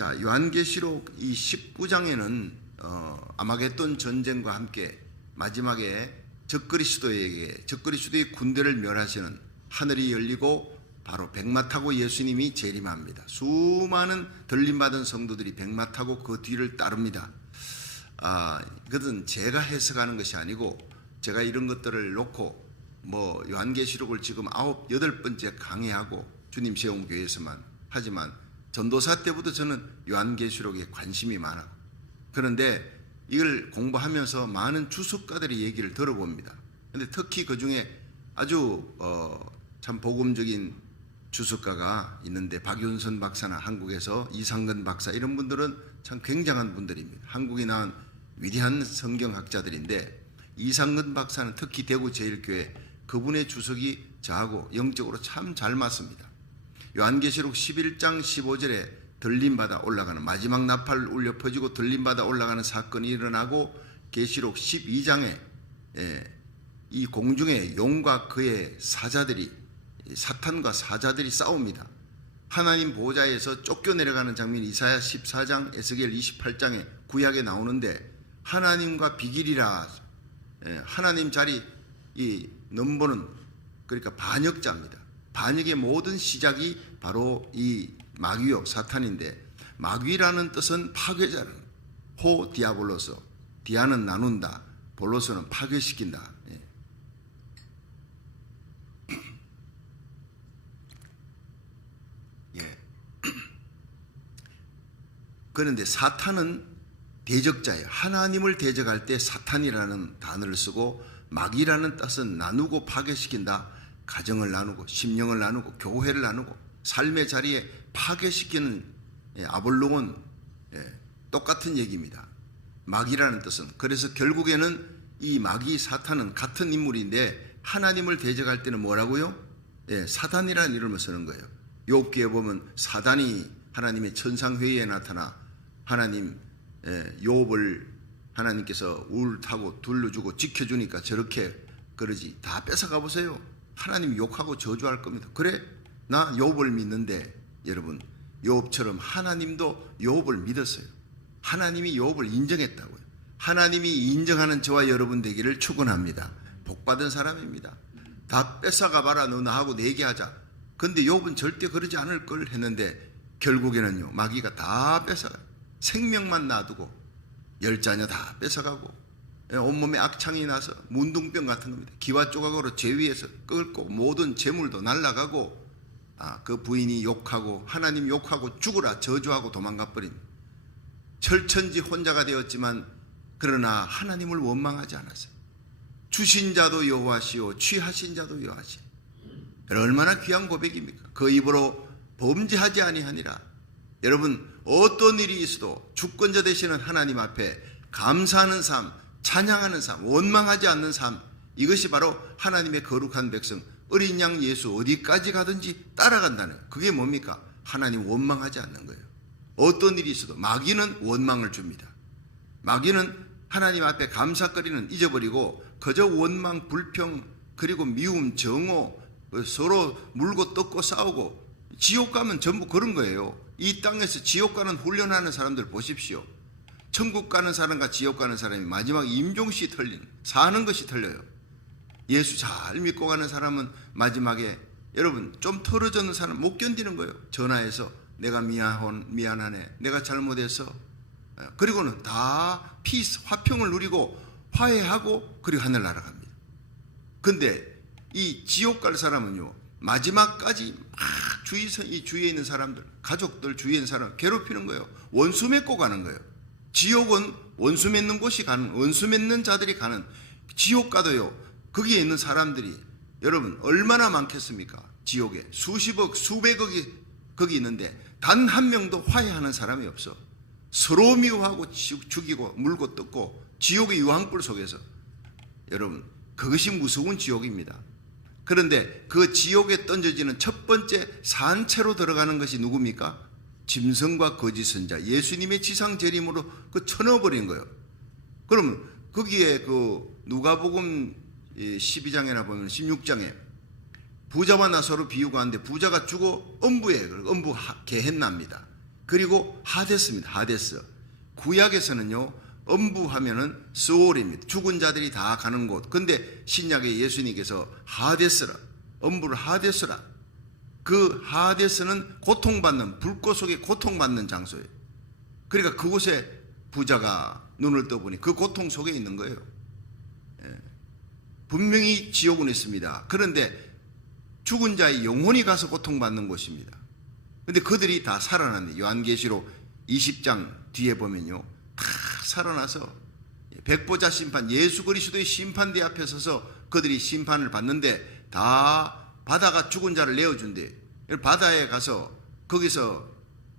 자, 요한계시록 이 19장에는 아마겟돈 전쟁과 함께 마지막에 적그리스도의 군대를 멸하시는 하늘이 열리고 바로 백마 타고 예수님이 재림합니다. 수많은 들림받은 성도들이 백마 타고 그 뒤를 따릅니다. 이것은 제가 해석하는 것이 아니고 제가 이런 것들을 놓고 요한계시록을 지금 8번째 강의하고 주님 세운 교회에서만 하지만 전도사 때부터 저는 요한계시록에 관심이 많아. 그런데 이걸 공부하면서 많은 주석가들의 얘기를 들어봅니다. 그런데 특히 그 중에 아주 참 복음적인 주석가가 있는데 박윤선 박사나 한국에서 이상근 박사 이런 분들은 참 굉장한 분들입니다. 한국이 낳은 위대한 성경학자들인데 이상근 박사는 특히 대구 제일교회 그분의 주석이 저하고 영적으로 참 잘 맞습니다. 요한계시록 11장 15절에 들림받아 올라가는 마지막 나팔 울려 퍼지고 들림받아 올라가는 사건이 일어나고 계시록 12장에 이 공중에 용과 그의 사자들이 사탄과 사자들이 싸웁니다. 하나님 보호자에서 쫓겨 내려가는 장면이 이사야 14장 에스겔 28장에 구약에 나오는데 하나님과 비길이라 하나님 자리 이 넘보는 그러니까 반역자입니다. 반역의 모든 시작이 바로 이 마귀요 사탄인데 마귀라는 뜻은 파괴자는 호 디아볼로스 디아는 나눈다 볼로스는 파괴시킨다. 그런데 사탄은 대적자예요. 하나님을 대적할 때 사탄이라는 단어를 쓰고 마귀라는 뜻은 나누고 파괴시킨다. 가정을 나누고 심령을 나누고 교회를 나누고 삶의 자리에 파괴시키는 아볼롱은 똑같은 얘기입니다. 마귀라는 뜻은. 그래서 결국에는 이 마귀 사탄은 같은 인물인데 하나님을 대적할 때는 뭐라고요? 사단이라는 이름을 쓰는 거예요. 욥기에 보면 사단이 하나님의 천상회의에 나타나 하나님 욥을 하나님께서 울 타고 둘러주고 지켜주니까 저렇게 그러지. 다 뺏어가 보세요. 하나님 욕하고 저주할 겁니다. 그래? 나 욥을 믿는데 여러분 욥처럼 하나님도 욥을 믿었어요. 하나님이 욥을 인정했다고요. 하나님이 인정하는 저와 여러분 되기를 축원합니다. 복받은 사람입니다. 다 뺏어가 봐라. 너 나하고 내기하자. 근데 욥은 절대 그러지 않을 걸 했는데 결국에는요 마귀가 다 뺏어가요. 생명만 놔두고 10자녀 다 뺏어가고 온몸에 악창이 나서 문둥병 같은 겁니다. 기와 조각으로 제 위에서 끓고 모든 재물도 날아가고 그 부인이 욕하고 하나님 욕하고 죽으라 저주하고 도망가 버린 철천지 혼자가 되었지만 그러나 하나님을 원망하지 않았어요. 주신 자도 여호와시오 취하신 자도 여호와시오. 얼마나 귀한 고백입니까? 그 입으로 범죄하지 아니하니라. 여러분 어떤 일이 있어도 주권자 되시는 하나님 앞에 감사하는 삶, 찬양하는 삶, 원망하지 않는 삶, 이것이 바로 하나님의 거룩한 백성 어린 양 예수 어디까지 가든지 따라간다는 거예요. 그게 뭡니까? 하나님 원망하지 않는 거예요. 어떤 일이 있어도 마귀는 원망을 줍니다. 마귀는 하나님 앞에 감사거리는 잊어버리고 그저 원망, 불평, 그리고 미움, 정오, 서로 물고 뜯고 싸우고 지옥 가면 전부 그런 거예요. 이 땅에서 지옥 가는 훈련하는 사람들 보십시오. 천국 가는 사람과 지옥 가는 사람이 마지막 임종시 틀린 사는 것이 틀려요. 예수 잘 믿고 가는 사람은 마지막에 여러분 좀 털어졌는 사람 못 견디는 거예요. 전화해서 내가 미안하네 내가 잘못했어. 그리고는 다 피스 화평을 누리고 화해하고 그리고 하늘 날아갑니다. 근데 이 지옥 갈 사람은요 마지막까지 막 주위에 있는 사람들 가족들 주위에 있는 사람 괴롭히는 거예요. 원수 맺고 가는 거예요. 지옥은 원수 맺는 곳이 가는 원수 맺는 자들이 가는 지옥 가도요 거기에 있는 사람들이 여러분 얼마나 많겠습니까? 지옥에 수십억 수백억이 거기 있는데 단 한 명도 화해하는 사람이 없어. 서로 미워하고 죽이고 물고 뜯고 지옥의 유황불 속에서 여러분 그것이 무서운 지옥입니다. 그런데 그 지옥에 던져지는 첫 번째 산채로 들어가는 것이 누굽니까? 짐승과 거짓 선자 예수님의 지상 재림으로 그 쳐넣어버린 거예요. 그러면 거기에 그 누가복음 12장에나 보면 16장에 부자와 나사로 비유가 하는데 부자가 죽어 음부에 음부 게헨나입니다. 그리고 하데스입니다. 하데스. 구약에서는요, 엄부하면은 스올입니다. 죽은 자들이 다 가는 곳. 근데 신약에 예수님께서 하데스라, 엄부를 하데스라. 그 하데스는 고통받는, 불꽃 속에 고통받는 장소예요. 그러니까 그곳에 부자가 눈을 떠보니 그 고통 속에 있는 거예요. 분명히 지옥은 있습니다. 그런데 죽은 자의 영혼이 가서 고통받는 곳입니다. 근데 그들이 다 살아났네. 요한계시록 20장 뒤에 보면요, 다 살아나서 백보자 심판, 예수 그리스도의 심판대 앞에 서서 그들이 심판을 받는데 다 바다가 죽은 자를 내어준대. 바다에 가서 거기서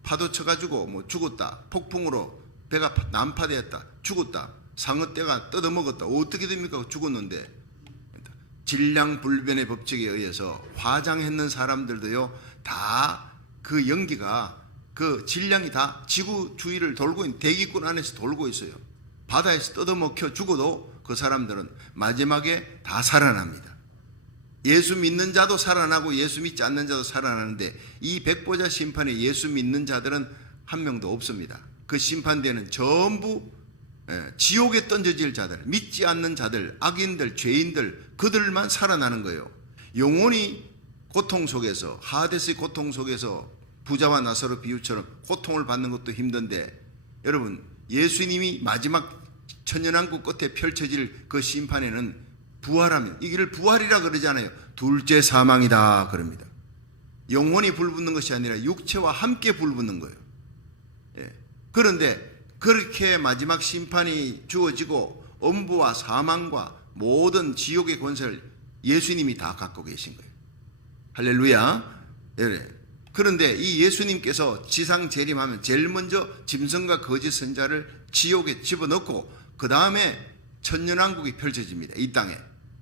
파도 쳐가지고 뭐 죽었다, 폭풍으로 배가 난파되었다, 죽었다, 상어떼가 뜯어먹었다, 어떻게 됩니까? 죽었는데. 질량불변의 법칙에 의해서 화장했는 사람들도요, 다 그 연기가, 그 질량이 다 지구 주위를 돌고 있는, 대기권 안에서 돌고 있어요. 바다에서 뜯어먹혀 죽어도 그 사람들은 마지막에 다 살아납니다. 예수 믿는 자도 살아나고 예수 믿지 않는 자도 살아나는데, 이 백보자 심판에 예수 믿는 자들은 한 명도 없습니다. 그 심판대는 전부 지옥에 던져질 자들, 믿지 않는 자들, 악인들, 죄인들, 그들만 살아나는 거예요. 영혼이 고통 속에서, 하데스의 고통 속에서 부자와 나사로 비유처럼 고통을 받는 것도 힘든데, 여러분, 예수님이 마지막 천년왕국 끝에 펼쳐질 그 심판에는 부활하면, 이를 부활이라 그러잖아요. 둘째 사망이다 그럽니다. 영혼이 불붙는 것이 아니라 육체와 함께 불붙는 거예요. 그런데 그렇게 마지막 심판이 주어지고 엄부와 사망과 모든 지옥의 권세를 예수님이 다 갖고 계신 거예요. 할렐루야. 그런데 이 예수님께서 지상 재림하면 제일 먼저 짐승과 거짓 선자를 지옥에 집어넣고 그 다음에 천년왕국이 펼쳐집니다. 이 땅에.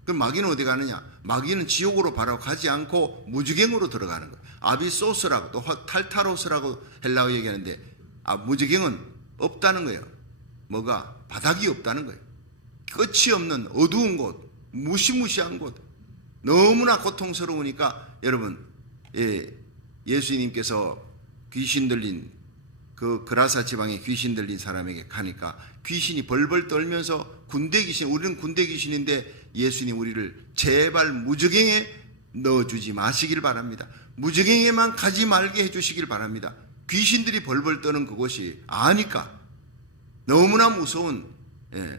그럼 마귀는 어디 가느냐? 마귀는 지옥으로 바로 가지 않고 무지갱으로 들어가는 거예요. 아비소스라고, 또 탈타로스라고 헬라어 얘기하는데, 무지갱은 없다는 거예요. 뭐가? 바닥이 없다는 거예요. 끝이 없는 어두운 곳, 무시무시한 곳, 너무나 고통스러우니까 여러분, 예수님께서 귀신 들린 그 그라사 지방에 귀신 들린 사람에게 가니까 귀신이 벌벌 떨면서, 군대 귀신, 우리는 군대 귀신인데 예수님 우리를 제발 무저갱에 넣어주지 마시길 바랍니다. 무저갱에만 가지 말게 해주시길 바랍니다. 귀신들이 벌벌 떠는 그곳이 아니까 너무나 무서운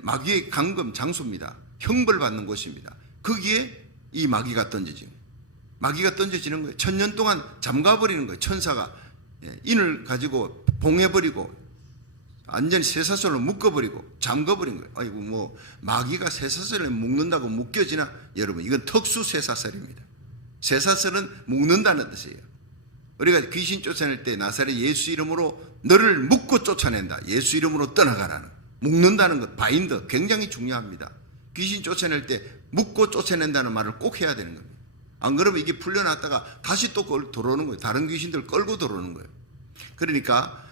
마귀의 감금 장소입니다. 형벌받는 곳입니다. 거기에 이 마귀가 던져지는 거예요. 천년 동안 잠가버리는 거예요. 천사가 인을 가지고 봉해버리고 완전히 쇠사슬로 묶어버리고 잠가버린 거예요. 아이고, 뭐 마귀가 쇠사슬에 묶는다고 묶여지나? 여러분, 이건 특수 쇠사슬입니다. 쇠사슬은 묶는다는 뜻이에요. 우리가 귀신 쫓아낼 때 나사렛 예수 이름으로 너를 묶고 쫓아낸다, 예수 이름으로 떠나가라는, 묶는다는 것, 바인더, 굉장히 중요합니다. 귀신 쫓아낼 때 묶고 쫓아낸다는 말을 꼭 해야 되는 겁니다. 안 그러면 이게 풀려났다가 다시 또 들어오는 거예요. 다른 귀신들 끌고 들어오는 거예요. 그러니까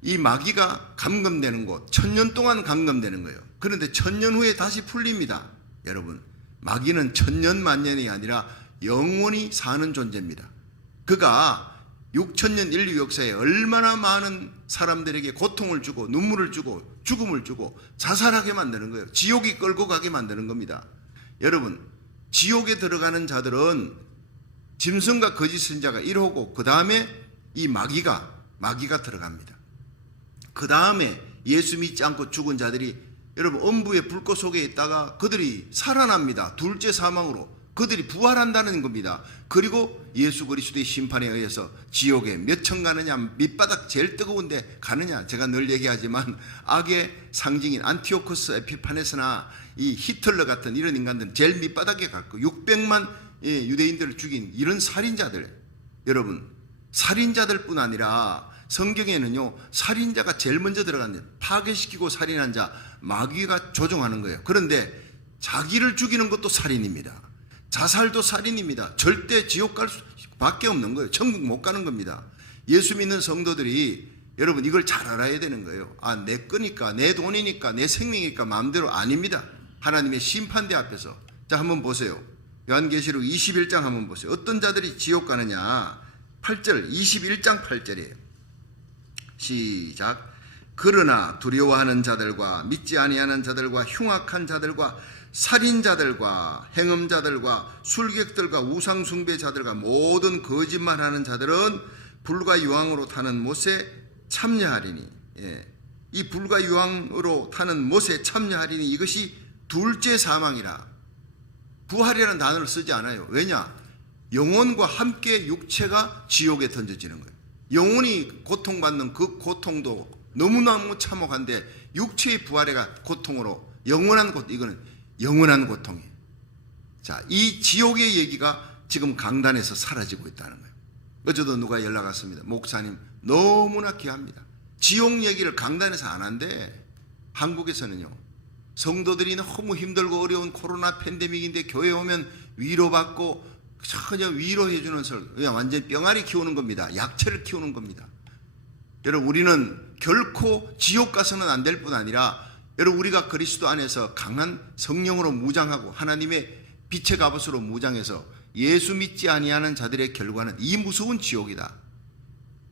이 마귀가 감금되는 곳, 천년 동안 감금되는 거예요. 그런데 천년 후에 다시 풀립니다. 여러분, 마귀는 천년 만년이 아니라 영원히 사는 존재입니다. 그가 6천년 인류 역사에 얼마나 많은 사람들에게 고통을 주고 눈물을 주고 죽음을 주고 자살하게 만드는 거예요. 지옥이 끌고 가게 만드는 겁니다. 여러분, 지옥에 들어가는 자들은 짐승과 거짓 선자가 1호고 그 다음에 이 마귀가 들어갑니다. 그 다음에 예수 믿지 않고 죽은 자들이, 여러분, 엄부의 불꽃 속에 있다가 그들이 살아납니다. 둘째 사망으로 그들이 부활한다는 겁니다. 그리고 예수 그리스도의 심판에 의해서 지옥에 몇 층 가느냐, 밑바닥 제일 뜨거운데 가느냐. 제가 늘 얘기하지만 악의 상징인 안티오코스 에피파네스나 이 히틀러 같은 이런 인간들은 제일 밑바닥에 갔고 600만 유대인들을 죽인 이런 살인자들, 여러분, 살인자들뿐 아니라 성경에는요, 살인자가 제일 먼저 들어갔는데 파괴시키고 살인한 자 마귀가 조종하는 거예요. 그런데 자기를 죽이는 것도 살인입니다. 자살도 살인입니다. 절대 지옥 갈 수밖에 없는 거예요. 천국 못 가는 겁니다. 예수 믿는 성도들이 여러분 이걸 잘 알아야 되는 거예요. 내 거니까, 내 돈이니까, 내 생명이니까 마음대로 아닙니다. 하나님의 심판대 앞에서. 자, 한번 보세요. 요한계시록 21장 한번 보세요. 어떤 자들이 지옥 가느냐. 8절, 21장 8절이에요. 시작. 그러나 두려워하는 자들과 믿지 아니하는 자들과 흉악한 자들과 살인자들과 행음자들과 술객들과 우상숭배자들과 모든 거짓말하는 자들은 불과 유황으로 타는 못에 참여하리니, 이 불과 유황으로 타는 못에 참여하리니 이것이 둘째 사망이라. 부활이라는 단어를 쓰지 않아요. 왜냐? 영혼과 함께 육체가 지옥에 던져지는 거예요. 영혼이 고통받는 그 고통도 너무너무 참혹한데 육체의 부활의가 고통으로 영원한 이거는 영원한 고통이에요. 자, 이 지옥의 얘기가 지금 강단에서 사라지고 있다는 거예요. 어제도 누가 연락 왔습니다. 목사님 너무나 귀합니다. 지옥 얘기를 강단에서 안 한대. 한국에서는요. 성도들이 너무 힘들고 어려운 코로나 팬데믹인데 교회 오면 위로받고 전혀 위로해주는 그냥 완전히 병아리 키우는 겁니다. 약체를 키우는 겁니다. 여러분, 우리는 결코 지옥 가서는 안 될 뿐 아니라 여러분, 우리가 그리스도 안에서 강한 성령으로 무장하고 하나님의 빛의 갑옷으로 무장해서 예수 믿지 아니하는 자들의 결과는 이 무서운 지옥이다.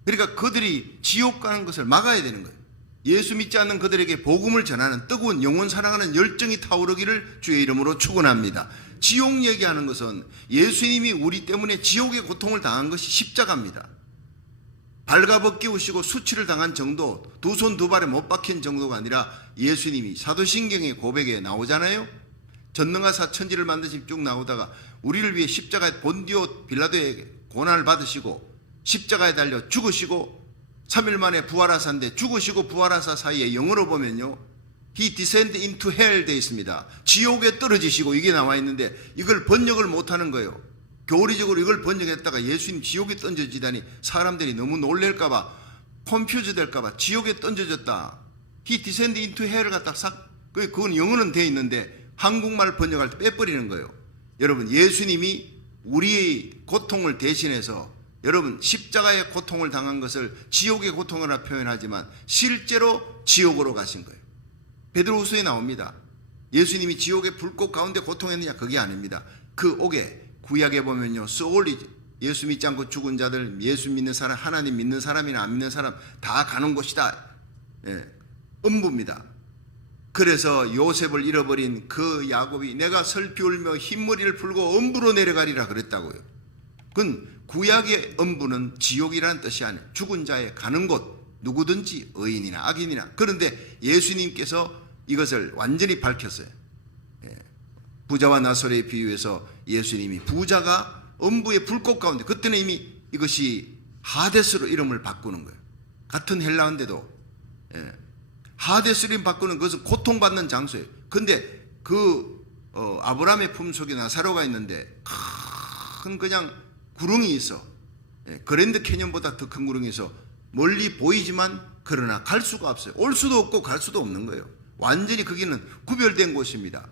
그러니까 그들이 지옥 가는 것을 막아야 되는 거예요. 예수 믿지 않는 그들에게 복음을 전하는 뜨거운 영혼 사랑하는 열정이 타오르기를 주의 이름으로 축원합니다. 지옥 얘기하는 것은 예수님이 우리 때문에 지옥의 고통을 당한 것이 십자가입니다. 발가벗기우시고 수치를 당한 정도, 두 손 두 발에 못 박힌 정도가 아니라 예수님이 사도신경의 고백에 나오잖아요. 전능하사 천지를 만드신 쭉 나오다가 우리를 위해 십자가에 본디오 빌라도에게 고난을 받으시고 십자가에 달려 죽으시고 3일 만에 부활하사인데 죽으시고 부활하사 사이에 영어로 보면요, He descended into hell 되어 있습니다. 지옥에 떨어지시고 이게 나와 있는데 이걸 번역을 못하는 거예요. 교리적으로 이걸 번역했다가 예수님 지옥에 던져지다니 사람들이 너무 놀랄까봐, 컴퓨즈 될까봐 지옥에 던져졌다. He descended into hell을 갖다 그건 영어는 되어 있는데 한국말 번역할 때 빼버리는 거예요. 여러분, 예수님이 우리의 고통을 대신해서 여러분 십자가의 고통을 당한 것을 지옥의 고통이라 표현하지만 실제로 지옥으로 가신 거예요. 베드로후서에 나옵니다. 예수님이 지옥의 불꽃 가운데 고통했느냐? 그게 아닙니다. 그 옥에 구약에 보면요, 소울이 예수 믿지 않고 죽은 자들, 예수 믿는 사람, 하나님 믿는 사람이나 안 믿는 사람 다 가는 곳이다. 음부입니다. 그래서 요셉을 잃어버린 그 야곱이 내가 슬피 울며 흰머리를 풀고 음부로 내려가리라 그랬다고요. 그건 구약의 음부는 지옥이라는 뜻이 아니에요. 죽은 자의 가는 곳, 누구든지 의인이나 악인이나. 그런데 예수님께서 이것을 완전히 밝혔어요. 부자와 나사로의 비유에서 예수님이 부자가 음부의 불꽃 가운데, 그때는 이미 이것이 하데스로 이름을 바꾸는 거예요. 같은 헬라어인데도 하데스로 이름 바꾸는 것은 고통받는 장소예요. 근데 아브라함의 품속에 나사로가 있는데 큰 그냥 구릉이 있어. 그랜드 캐년보다 더 큰 구릉이 있어. 멀리 보이지만 그러나 갈 수가 없어요. 올 수도 없고 갈 수도 없는 거예요. 완전히 거기는 구별된 곳입니다.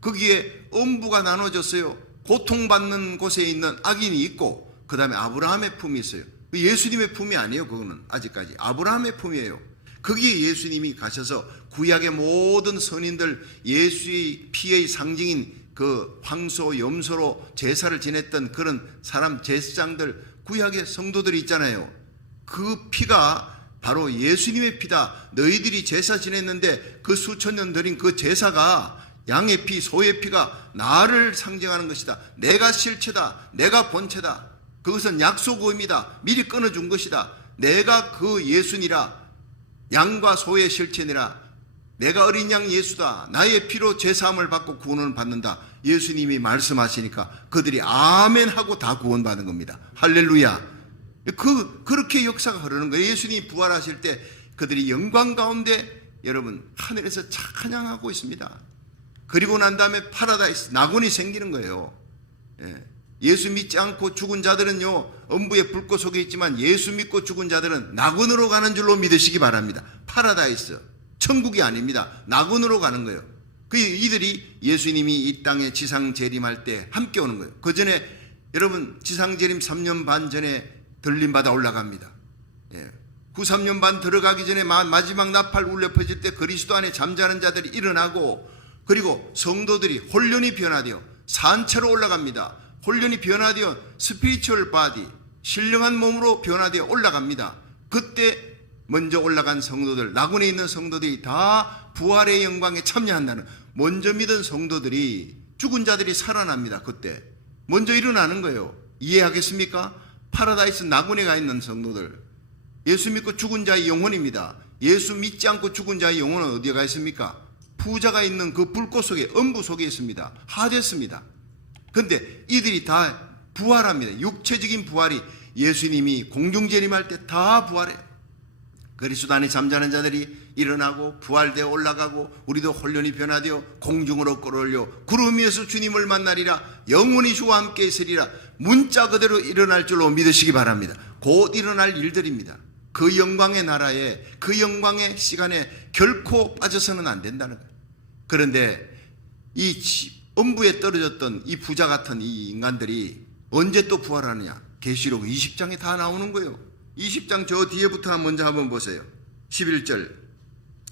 거기에 음부가 나눠졌어요. 고통받는 곳에 있는 악인이 있고 그 다음에 아브라함의 품이 있어요. 예수님의 품이 아니에요. 그거는 아직까지 아브라함의 품이에요. 거기에 예수님이 가셔서 구약의 모든 선인들, 예수의 피의 상징인 그 황소, 염소로 제사를 지냈던 그런 사람, 제사장들, 구약의 성도들이 있잖아요. 그 피가 바로 예수님의 피다. 너희들이 제사 지냈는데 그 수천 년 들인 그 제사가 양의 피, 소의 피가 나를 상징하는 것이다. 내가 실체다. 내가 본체다. 그것은 약속의미다. 미리 끊어준 것이다. 내가 그 예수니라. 양과 소의 실체니라. 내가 어린 양 예수다. 나의 피로 제사함을 받고 구원을 받는다. 예수님이 말씀하시니까 그들이 아멘 하고 다 구원받은 겁니다. 할렐루야. 그렇게 역사가 흐르는 거예요. 예수님이 부활하실 때 그들이 영광 가운데 여러분 하늘에서 찬양하고 있습니다. 그리고 난 다음에 파라다이스, 낙원이 생기는 거예요. 예수 믿지 않고 죽은 자들은요, 음부의 불꽃 속에 있지만 예수 믿고 죽은 자들은 낙원으로 가는 줄로 믿으시기 바랍니다. 파라다이스, 천국이 아닙니다. 낙원으로 가는 거예요. 이들이 예수님이 이 땅에 지상 재림할 때 함께 오는 거예요. 그 전에 여러분 지상 재림 3년 반 전에 들림받아 올라갑니다. 3년 반 들어가기 전에 마지막 나팔 울려 퍼질 때 그리스도 안에 잠자는 자들이 일어나고, 그리고 성도들이 혼련이 변화되어 산채로 올라갑니다. 혼련이 변화되어 스피리추얼 바디, 신령한 몸으로 변화되어 올라갑니다. 그때 먼저 올라간 성도들, 낙원에 있는 성도들이 다 부활의 영광에 참여한다는, 먼저 믿은 성도들이, 죽은 자들이 살아납니다. 그때 먼저 일어나는 거예요. 이해하겠습니까? 파라다이스 낙원에 가 있는 성도들, 예수 믿고 죽은 자의 영혼입니다. 예수 믿지 않고 죽은 자의 영혼은 어디에 가 있습니까? 부자가 있는 그 불꽃 속에, 음부 속에 있습니다. 하됐습니다. 그런데 이들이 다 부활합니다. 육체적인 부활이, 예수님이 공중재림할 때 다 부활해. 그리스도 안에 잠자는 자들이 일어나고 부활되어 올라가고, 우리도 혼련히 변화되어 공중으로 끌어올려 구름 위에서 주님을 만나리라. 영원히 주와 함께 있으리라. 문자 그대로 일어날 줄로 믿으시기 바랍니다. 곧 일어날 일들입니다. 그 영광의 나라에, 그 영광의 시간에 결코 빠져서는 안 된다는 거예요. 그런데 이 음부에 떨어졌던 이 부자 같은 이 인간들이 언제 또 부활하느냐? 계시록 20장에 다 나오는 거예요. 20장 저 뒤에부터 먼저 한번 보세요. 11절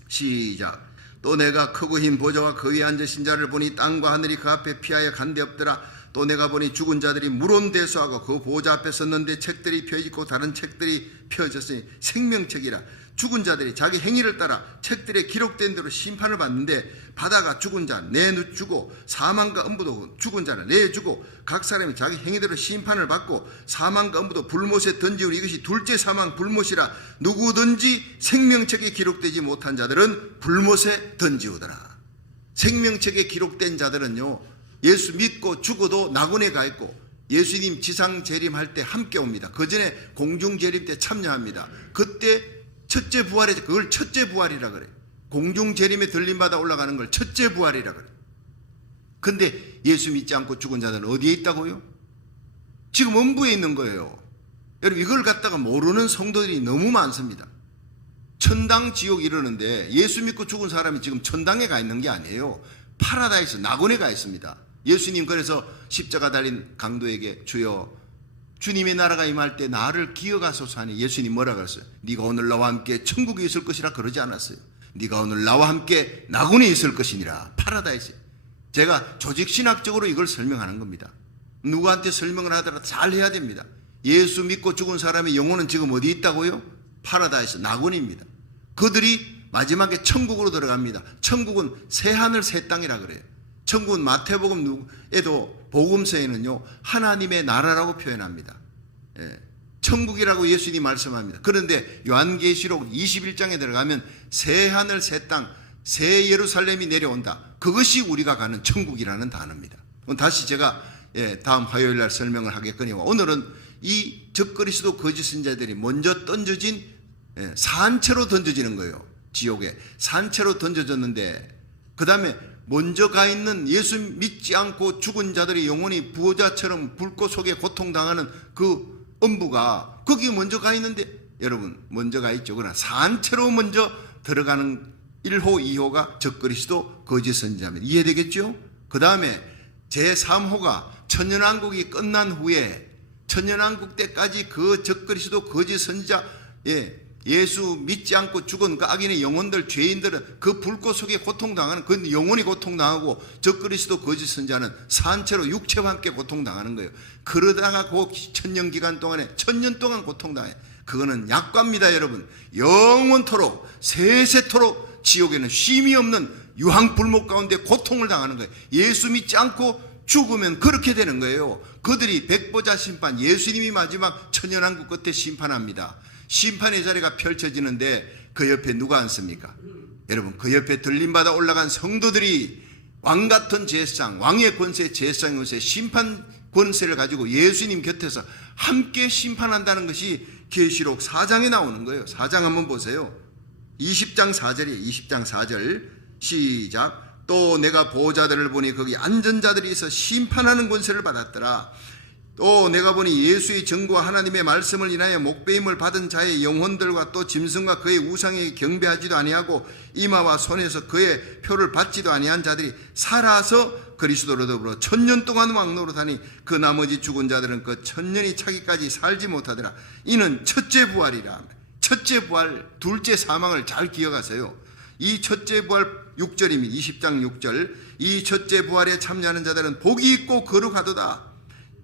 시작. 또 내가 크고 흰 보좌와 그 위에 앉으신 자를 보니 땅과 하늘이 그 앞에 피하여 간데 없더라. 또 내가 보니 죽은 자들이 물온대수하고 그 보좌 앞에 섰는데 책들이 펴있고 다른 책들이 펴졌으니 생명책이라. 죽은 자들이 자기 행위를 따라 책들에 기록된 대로 심판을 받는데, 바다가 죽은 자 내주고 사망과 음부도 죽은 자를 내주고 각 사람이 자기 행위대로 심판을 받고, 사망과 음부도 불못에 던지우니 이것이 둘째 사망 불못이라. 누구든지 생명책에 기록되지 못한 자들은 불못에 던지우더라. 생명책에 기록된 자들은요, 예수 믿고 죽어도 낙원에 가 있고, 예수님 지상 재림할 때 함께 옵니다. 그 전에 공중 재림 때 참여합니다. 그때 첫째 부활에, 그걸 첫째 부활이라 그래요. 공중 재림에 들림받아 올라가는 걸 첫째 부활이라 그래요. 근데 예수 믿지 않고 죽은 자들은 어디에 있다고요? 지금 음부에 있는 거예요. 여러분, 이걸 갖다가 모르는 성도들이 너무 많습니다. 천당 지옥 이러는데 예수 믿고 죽은 사람이 지금 천당에 가 있는 게 아니에요. 파라다이스 낙원에 가 있습니다. 예수님 그래서 십자가 달린 강도에게 주여 주님의 나라가 임할 때 나를 기억하소서 하니, 예수님 뭐라 그랬어요? 네가 오늘 나와 함께 천국에 있을 것이라 그러지 않았어요. 네가 오늘 나와 함께 낙원에 있을 것이니라. 파라다이스. 제가 조직신학적으로 이걸 설명하는 겁니다. 누구한테 설명을 하더라도 잘 해야 됩니다. 예수 믿고 죽은 사람의 영혼은 지금 어디 있다고요? 파라다이스 낙원입니다. 그들이 마지막에 천국으로 들어갑니다. 천국은 새 하늘 새 땅이라 그래요. 천국은 마태복음에도 복음서에는요, 하나님의 나라라고 표현합니다. 천국이라고 예수님이 말씀합니다. 그런데 요한계시록 21장에 들어가면 새 하늘 새 땅, 새 예루살렘이 내려온다. 그것이 우리가 가는 천국이라는 단어입니다. 다시 제가 다음 화요일 날 설명을 하겠거니와, 오늘은 이 적그리스도 거짓 선자들이 먼저 던져진, 산채로 던져지는 거예요. 지옥에 산채로 던져졌는데, 그 다음에 먼저 가 있는 예수 믿지 않고 죽은 자들의 영혼이 부자처럼 불꽃 속에 고통당하는 그 음부가 거기 먼저 가 있는데, 여러분 먼저 가 있죠. 그러나 산채로 먼저 들어가는 1호 2호가 적그리스도 거짓 선지자입니다. 이해되겠죠? 그 다음에 제3호가 천년왕국이 끝난 후에, 천년왕국 때까지 그 적그리스도 거짓 선지자, 예수 믿지 않고 죽은 그 악인의 영혼들, 죄인들은 그 불꽃 속에 고통당하는, 그 영혼이 고통당하고, 적그리스도 거짓 선자는 산채로 육체와 함께 고통당하는 거예요. 그러다가 그 천년 기간 동안에, 천년 동안 고통당해. 그거는 약과입니다. 여러분, 영원토록 세세토록 지옥에는 쉼이 없는 유황불목 가운데 고통을 당하는 거예요. 예수 믿지 않고 죽으면 그렇게 되는 거예요. 그들이 백보자 심판, 예수님이 마지막 천년왕국 끝에 심판합니다. 심판의 자리가 펼쳐지는데 그 옆에 누가 앉습니까? 여러분, 그 옆에 들림받아 올라간 성도들이 왕같은 제사장, 왕의 권세, 제사장의 권세, 심판 권세를 가지고 예수님 곁에서 함께 심판한다는 것이 계시록 4장에 나오는 거예요. 4장 한번 보세요. 20장 4절이에요. 20장 4절 시작. 또 내가 보호자들을 보니 거기 앉은 자들이 있어 심판하는 권세를 받았더라. 또 내가 보니 예수의 증거와 하나님의 말씀을 인하여 목배임을 받은 자의 영혼들과 또 짐승과 그의 우상에게 경배하지도 아니하고 이마와 손에서 그의 표를 받지도 아니한 자들이 살아서 그리스도로 더불어 천년 동안 왕노릇하니 그 나머지 죽은 자들은 그 천년이 차기까지 살지 못하더라. 이는 첫째 부활이라. 첫째 부활, 둘째 사망을 잘 기억하세요. 이 첫째 부활 6절입니다. 20장 6절. 이 첫째 부활에 참여하는 자들은 복이 있고 거룩하도다.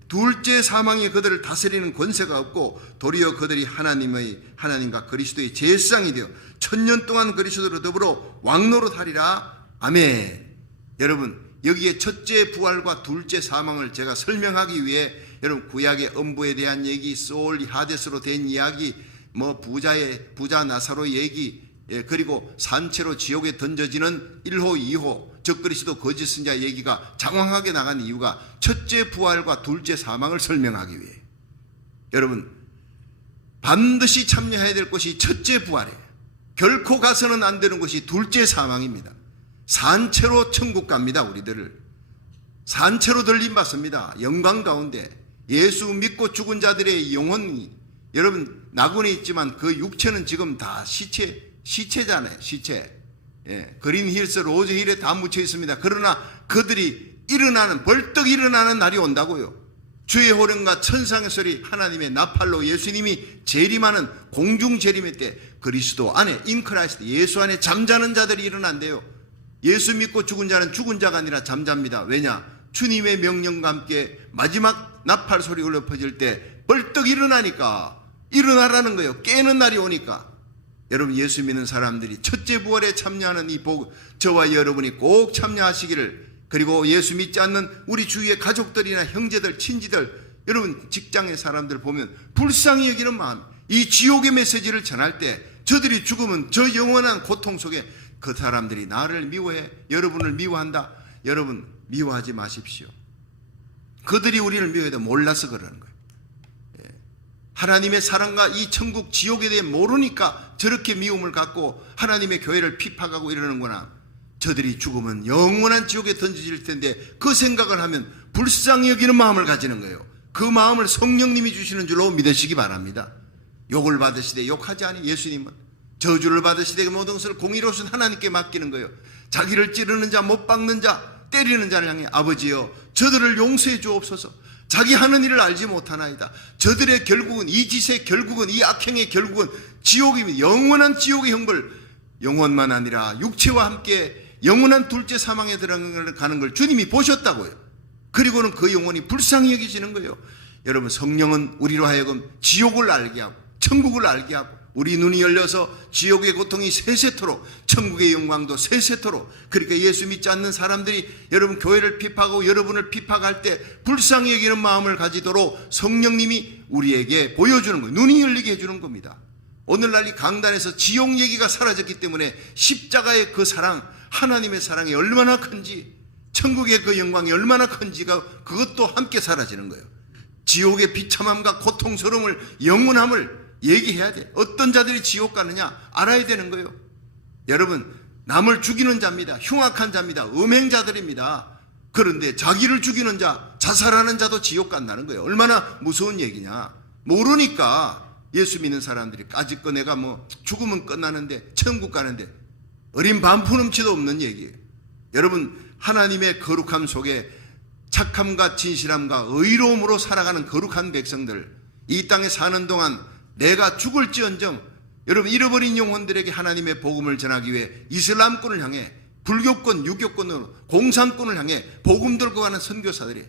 둘째 사망이 그들을 다스리는 권세가 없고 도리어 그들이 하나님과 그리스도의 제사장이 되어 1000년 동안 그리스도로 더불어 왕노릇하리라. 아멘. 여러분, 여기에 첫째 부활과 둘째 사망을 제가 설명하기 위해 여러분 구약의 음부에 대한 얘기, 소울 하데스로 된 이야기, 부자 나사로 얘기, 그리고 산채로 지옥에 던져지는 1호 2호 적그리스도 거짓 선자 얘기가 장황하게 나간 이유가 첫째 부활과 둘째 사망을 설명하기 위해. 여러분, 반드시 참여해야 될 것이 첫째 부활이에요. 결코 가서는 안 되는 것이 둘째 사망입니다. 산채로 천국 갑니다. 우리들을 산채로 들림받습니다. 영광 가운데 예수 믿고 죽은 자들의 영혼이, 여러분 나군에 있지만 그 육체는 지금 다 시체잖아요. 시체. 그린 힐스, 로즈 힐에 다 묻혀 있습니다. 그러나 그들이 벌떡 일어나는 날이 온다고요. 주의 호령과 천상의 소리, 하나님의 나팔로 예수님이 재림하는 공중 재림의 때 그리스도 안에, 인크라이스트, 예수 안에 잠자는 자들이 일어난대요. 예수 믿고 죽은 자는 죽은 자가 아니라 잠잡니다. 왜냐? 주님의 명령과 함께 마지막 나팔 소리 울려 퍼질 때 벌떡 일어나니까, 일어나라는 거예요. 깨는 날이 오니까. 여러분, 예수 믿는 사람들이 첫째 부활에 참여하는 이 복, 저와 여러분이 꼭 참여하시기를, 그리고 예수 믿지 않는 우리 주위의 가족들이나 형제들, 친지들, 여러분 직장의 사람들 보면 불쌍히 여기는 마음, 이 지옥의 메시지를 전할 때 저들이 죽으면 저 영원한 고통 속에 그 사람들이 나를 미워해, 여러분을 미워한다. 여러분 미워하지 마십시오. 그들이 우리를 미워해도 몰라서 그러는 거예요. 하나님의 사랑과 이 천국 지옥에 대해 모르니까 저렇게 미움을 갖고 하나님의 교회를 핍박하고 이러는구나. 저들이 죽으면 영원한 지옥에 던져질 텐데 그 생각을 하면 불쌍히 여기는 마음을 가지는 거예요. 그 마음을 성령님이 주시는 줄로 믿으시기 바랍니다. 욕을 받으시되 욕하지 아니 예수님은, 저주를 받으시되 그 모든 것을 공의로우신 하나님께 맡기는 거예요. 자기를 찌르는 자, 못 박는 자, 때리는 자를 향해 아버지여 저들을 용서해 주옵소서. 자기 하는 일을 알지 못하나이다. 저들의 결국은, 이 짓의 결국은, 이 악행의 결국은 지옥입니다. 영원한 지옥의 형벌, 영혼만 아니라 육체와 함께 영원한 둘째 사망에 들어가는 걸 주님이 보셨다고요. 그리고는 그 영혼이 불쌍히 여기시는 거예요. 여러분, 성령은 우리로 하여금 지옥을 알게 하고 천국을 알게 하고 우리 눈이 열려서 지옥의 고통이 세세토록, 천국의 영광도 세세토록, 그러니까 예수 믿지 않는 사람들이 여러분 교회를 핍박하고 여러분을 핍박할 때 불쌍히 여기는 마음을 가지도록 성령님이 우리에게 보여주는 거예요. 눈이 열리게 해주는 겁니다. 오늘날 이 강단에서 지옥 얘기가 사라졌기 때문에 십자가의 그 사랑, 하나님의 사랑이 얼마나 큰지, 천국의 그 영광이 얼마나 큰지가 그것도 함께 사라지는 거예요. 지옥의 비참함과 고통스러움을, 영원함을 얘기해야 돼. 어떤 자들이 지옥 가느냐 알아야 되는 거예요. 여러분, 남을 죽이는 자입니다. 흉악한 자입니다. 음행자들입니다. 그런데 자기를 죽이는 자, 자살하는 자도 지옥 간다는 거예요. 얼마나 무서운 얘기냐. 모르니까 예수 믿는 사람들이 까짓거 내가 죽으면 끝나는데 천국 가는데 어린 반푼음치도 없는 얘기예요. 여러분, 하나님의 거룩함 속에 착함과 진실함과 의로움으로 살아가는 거룩한 백성들, 이 땅에 사는 동안 내가 죽을지언정 여러분 잃어버린 영혼들에게 하나님의 복음을 전하기 위해 이슬람권을 향해, 불교권, 유교권으로 공산권을 향해 복음 들고 가는 선교사들이,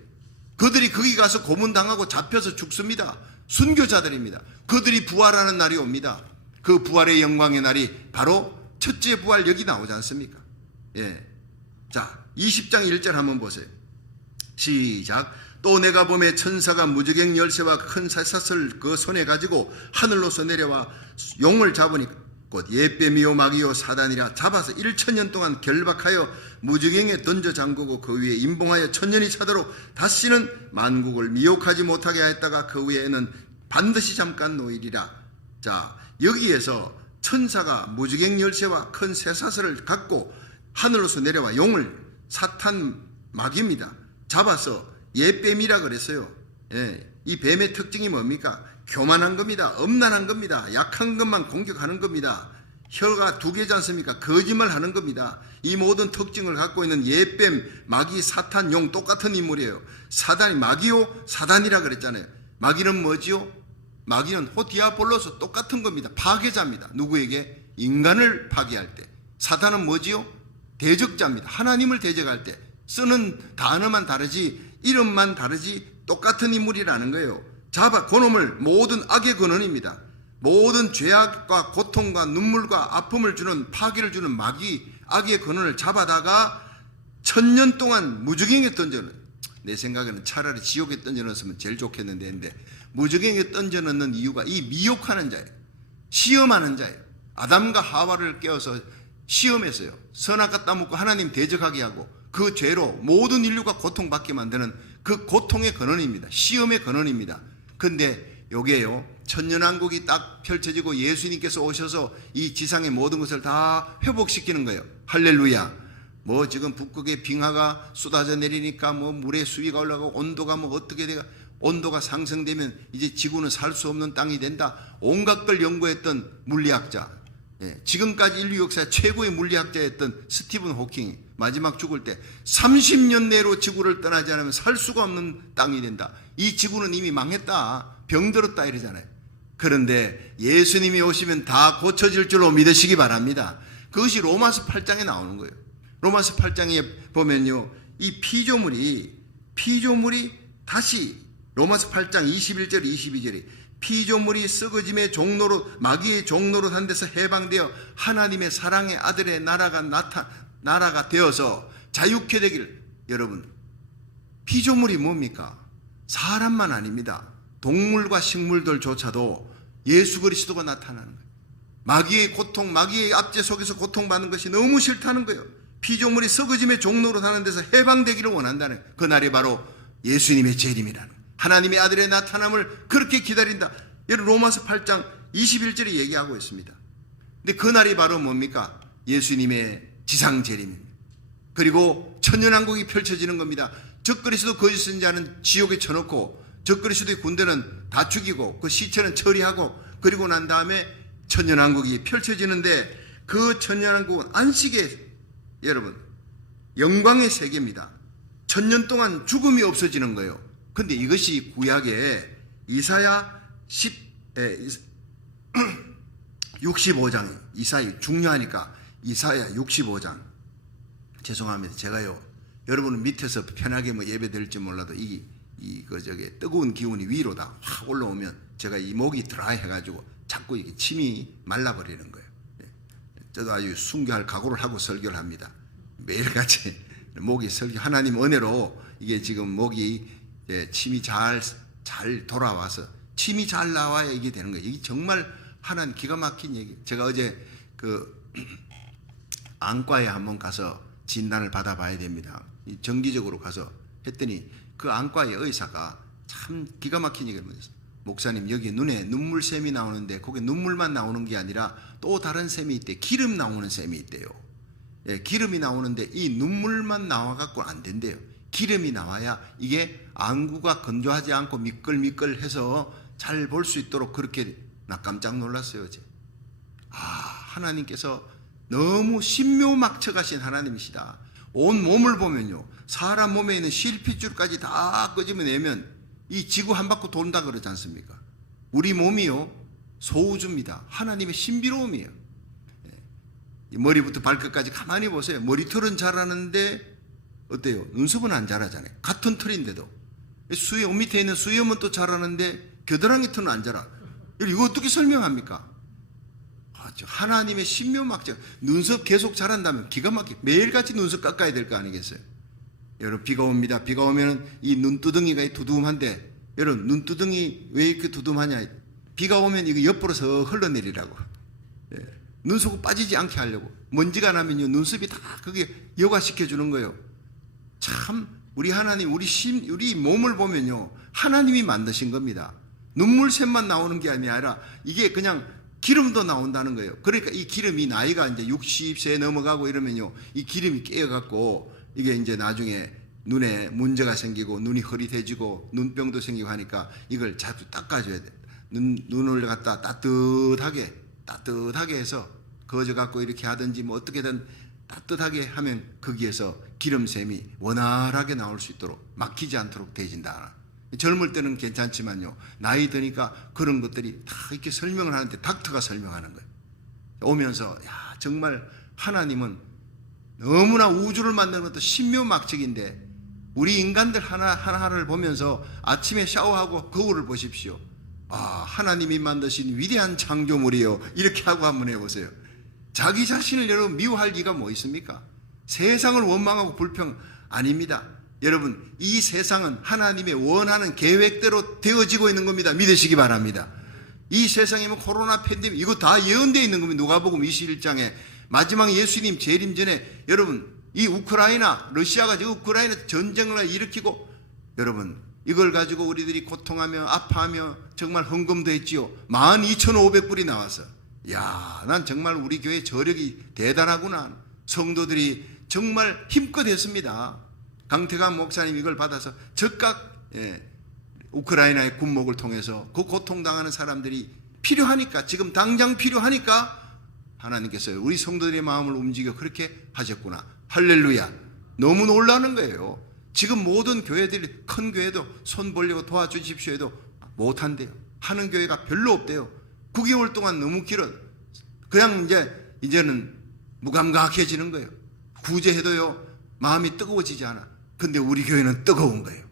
그들이 거기 가서 고문당하고 잡혀서 죽습니다. 순교자들입니다. 그들이 부활하는 날이 옵니다. 그 부활의 영광의 날이 바로 첫째 부활, 여기 나오지 않습니까? 자, 20장 1절 한번 보세요. 시작. 또 내가 보매 천사가 무저갱 열쇠와 큰 쇠사슬 그 손에 가지고 하늘로서 내려와 용을 잡으니 곧 옛뱀이요 마귀요 사단이라 잡아서 1000년 동안 결박하여 무저갱에 던져 잠그고 그 위에 임봉하여 1000년이 차도록 다시는 만국을 미혹하지 못하게 하였다가 그 위에는 반드시 잠깐 놓이리라. 자, 여기에서 천사가 무저갱 열쇠와 큰 쇠사슬을 갖고 하늘로서 내려와 용을, 사탄 마귀입니다, 잡아서 옛뱀이라 그랬어요. 이 뱀의 특징이 뭡니까? 교만한 겁니다. 엄난한 겁니다. 약한 것만 공격하는 겁니다. 혀가 2개지 않습니까? 거짓말 하는 겁니다. 이 모든 특징을 갖고 있는 옛뱀, 마귀, 사탄, 용 똑같은 인물이에요. 사단이 마귀요 사단이라 그랬잖아요. 마귀는 뭐지요? 마귀는 호디아볼로스, 똑같은 겁니다. 파괴자입니다. 누구에게? 인간을 파괴할 때. 사단은 뭐지요? 대적자입니다. 하나님을 대적할 때. 쓰는 단어만 다르지 이름만 다르지 똑같은 인물이라는 거예요. 그놈을 모든 악의 근원입니다. 모든 죄악과 고통과 눈물과 아픔을 주는 파괴를 주는 악의 근원을 잡아다가 1000년 동안 무저갱에 던져넣은, 내 생각에는 차라리 지옥에 던져넣었으면 제일 좋겠는데 근데 무저갱에 던져넣는 이유가 이 미혹하는 자예요. 시험하는 자예요. 아담과 하와를 깨워서 시험했어요. 선악과 따먹고 하나님 대적하게 하고 그 죄로 모든 인류가 고통받게 만드는 그 고통의 근원입니다. 시험의 근원입니다. 근데 요게요, 천년왕국이 딱 펼쳐지고 예수님께서 오셔서 이 지상의 모든 것을 다 회복시키는 거예요. 할렐루야. 뭐 지금 북극의 빙하가 쏟아져 내리니까 뭐 물의 수위가 올라가고 온도가 뭐 어떻게 돼가, 온도가 상승되면 이제 지구는 살 수 없는 땅이 된다. 온갖 걸 연구했던 물리학자, 지금까지 인류 역사의 최고의 물리학자였던 스티븐 호킹이 마지막 죽을 때 30년 내로 지구를 떠나지 않으면 살 수가 없는 땅이 된다. 이 지구는 이미 망했다, 병들었다 이러잖아요. 그런데 예수님이 오시면 다 고쳐질 줄로 믿으시기 바랍니다. 그것이 로마서 8장에 나오는 거예요. 로마서 8장에 보면요, 이 피조물이 다시 로마서 8장 21절 22절에 피조물이 썩어짐의 종로로, 마귀의 종로로 한 데서 해방되어 하나님의 사랑의 아들의 나라가 되어서 자유케 되길. 여러분, 피조물이 뭡니까? 사람만 아닙니다. 동물과 식물들조차도 예수 그리스도가 나타나는 거예요. 마귀의 고통, 마귀의 압제 속에서 고통받는 것이 너무 싫다는 거예요. 피조물이 썩어짐의 종로로 사는 데서 해방되기를 원한다는, 그날이 바로 예수님의 재림이라는, 하나님의 아들의 나타남을 그렇게 기다린다. 여러분, 로마서 8장 21절에 얘기하고 있습니다. 근데 그날이 바로 뭡니까? 예수님의 지상 재림입니다. 그리고 천년왕국이 펼쳐지는 겁니다. 적그리스도 거짓 선지자는 지옥에 쳐놓고 적그리스도의 군대는 다 죽이고 그 시체는 처리하고, 그리고 난 다음에 천년왕국이 펼쳐지는데, 그 천년왕국은 안식의, 여러분, 영광의 세계입니다. 1000년 동안 죽음이 없어지는 거예요. 근데 이것이 구약의 이사야 65장에, 이사야 중요하니까 이사야 65장, 죄송합니다. 제가요, 여러분은 밑에서 편하게 뭐 예배 드릴지 몰라도 저게 뜨거운 기운이 위로다 확 올라오면 제가 이 목이 드라이 해가지고 자꾸 이게 침이 말라버리는 거예요. 저도 아주 순교할 각오를 하고 설교를 합니다. 매일같이 목이 설교, 하나님 은혜로 이게 지금 목이 침이 잘 돌아와서, 침이 잘 나와야 이게 되는 거예요. 이게 정말 하나님 기가 막힌 얘기. 제가 어제 그 안과에 한번 가서 진단을 받아봐야 됩니다. 정기적으로 가서 했더니 그 안과의 의사가 참 기가 막힌 얘기를 했어요. 목사님, 여기 눈에 눈물샘이 나오는데 거기 눈물만 나오는 게 아니라 또 다른 샘이 있대. 기름 나오는 샘이 있대요. 기름이 나오는데 이 눈물만 나와갖고 안 된대요. 기름이 나와야 이게 안구가 건조하지 않고 미끌미끌해서 잘 볼 수 있도록, 그렇게 나 깜짝 놀랐어요 어제. 하나님께서 너무 신묘막측하신 하나님이시다. 온 몸을 보면요, 사람 몸에 있는 실핏줄까지 다 끄집어내면 이 지구 한 바퀴 돈다 그러지 않습니까? 우리 몸이요, 소우주입니다. 하나님의 신비로움이에요. 머리부터 발끝까지 가만히 보세요. 머리털은 자라는데 어때요? 눈썹은 안 자라잖아요. 같은 털인데도. 수염, 밑에 있는 수염은 또 자라는데 겨드랑이 털은 안 자라. 이거 어떻게 설명합니까? 하나님의 신묘막측. 눈썹 계속 자란다면 기가 막히게 매일같이 눈썹 깎아야 될 거 아니겠어요? 여러분, 비가 옵니다. 비가 오면 이 눈두덩이가 두둠한데, 여러분, 눈두덩이 왜 이렇게 두둠하냐? 비가 오면 이거 옆으로 서 흘러내리라고. 눈썹이 빠지지 않게 하려고. 먼지가 나면요, 눈썹이 다 그게 여과시켜 주는 거예요. 참, 우리 하나님, 우리 몸을 보면요, 하나님이 만드신 겁니다. 눈물샘만 나오는 게 아니라 이게 그냥 기름도 나온다는 거예요. 그러니까 이 기름이 나이가 이제 60세 넘어가고 이러면요, 이 기름이 깨어갖고 이게 이제 나중에 눈에 문제가 생기고 눈이 흐릿해지고 눈병도 생기고 하니까 이걸 자주 닦아줘야 돼. 눈을 갖다 따뜻하게 해서 거저갖고 이렇게 하든지 뭐 어떻게든 따뜻하게 하면 거기에서 기름샘이 원활하게 나올 수 있도록, 막히지 않도록 되어진다. 젊을 때는 괜찮지만요, 나이 드니까 그런 것들이 다 이렇게 설명을 하는데 닥터가 설명하는 거예요. 오면서 정말 하나님은 너무나 우주를 만드는 것도 신묘막측인데 우리 인간들 하나하나를 보면서 아침에 샤워하고 거울을 보십시오. 아, 하나님이 만드신 위대한 창조물이요, 이렇게 하고 한번 해보세요. 자기 자신을 여러분 미워할 리가 뭐 있습니까? 세상을 원망하고 불평 아닙니다. 여러분, 이 세상은 하나님의 원하는 계획대로 되어지고 있는 겁니다. 믿으시기 바랍니다. 이 세상에 뭐 코로나 팬데믹 이거 다 예언되어 있는 겁니다. 누가복음 21장에 마지막 예수님 재림 전에 여러분, 이 우크라이나, 러시아가 지금 우크라이나 전쟁을 일으키고, 여러분 이걸 가지고 우리들이 고통하며 아파하며 정말 헌금도 했지요. 12,500불이 나와서, 야, 난 정말 우리 교회 저력이 대단하구나. 성도들이 정말 힘껏 했습니다. 강태감 목사님 이걸 받아서 즉각 우크라이나의 군목을 통해서 그 고통당하는 사람들이 필요하니까, 지금 당장 필요하니까 하나님께서 우리 성도들의 마음을 움직여 그렇게 하셨구나. 할렐루야. 너무 놀라는 거예요. 지금 모든 교회들이, 큰 교회도 손 벌리고 도와주십시오 해도 못한대요. 하는 교회가 별로 없대요. 9개월 동안 너무 길어. 그냥 이제는 무감각해지는 거예요. 구제해도요 마음이 뜨거워지지 않아. 근데 우리 교회는 뜨거운 거예요.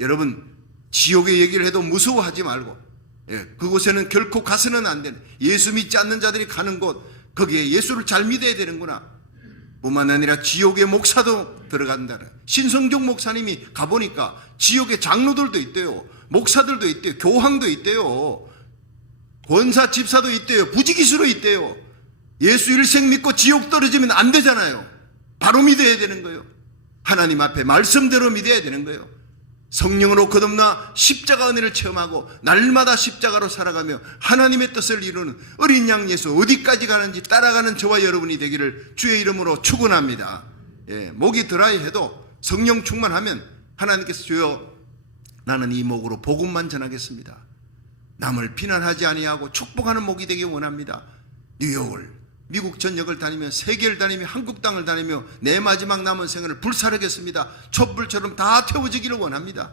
여러분, 지옥의 얘기를 해도 무서워하지 말고, 그곳에는 결코 가서는 안 되는, 예수 믿지 않는 자들이 가는 곳, 거기에 예수를 잘 믿어야 되는구나. 뿐만 아니라 지옥의 목사도 들어간다. 신성종 목사님이 가보니까 지옥의 장로들도 있대요. 목사들도 있대요. 교황도 있대요. 권사 집사도 있대요. 부지기수로 있대요. 예수 일생 믿고 지옥 떨어지면 안 되잖아요. 바로 믿어야 되는 거예요. 하나님 앞에 말씀대로 믿어야 되는 거예요. 성령으로 거듭나 십자가 은혜를 체험하고 날마다 십자가로 살아가며 하나님의 뜻을 이루는 어린 양 예수, 어디까지 가는지 따라가는 저와 여러분이 되기를 주의 이름으로 축원합니다. 목이 드라이해도 성령 충만하면 하나님께서 주여 나는 이 목으로 복음만 전하겠습니다. 남을 비난하지 아니하고 축복하는 목이 되기 원합니다. 뉴욕을, 미국 전역을 다니며 세계를 다니며 한국 땅을 다니며 내 마지막 남은 생을 불사르겠습니다. 촛불처럼 다 태워지기를 원합니다.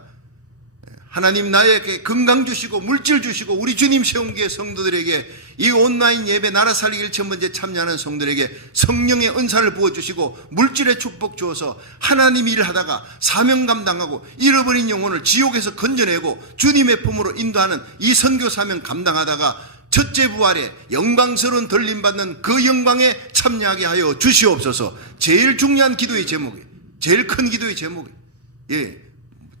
하나님 나에게 건강 주시고 물질 주시고 우리 주님 세운 교회 성도들에게 이 온라인 예배 나라 살리기 1,000번째 참여하는 성도들에게 성령의 은사를 부어주시고 물질의 축복 주어서 하나님 일을 하다가 사명 감당하고 잃어버린 영혼을 지옥에서 건져내고 주님의 품으로 인도하는 이 선교 사명 감당하다가 첫째 부활에 영광스러운 들림받는 그 영광에 참여하게 하여 주시옵소서. 제일 중요한 기도의 제목이에요. 제일 큰 기도의 제목이에요.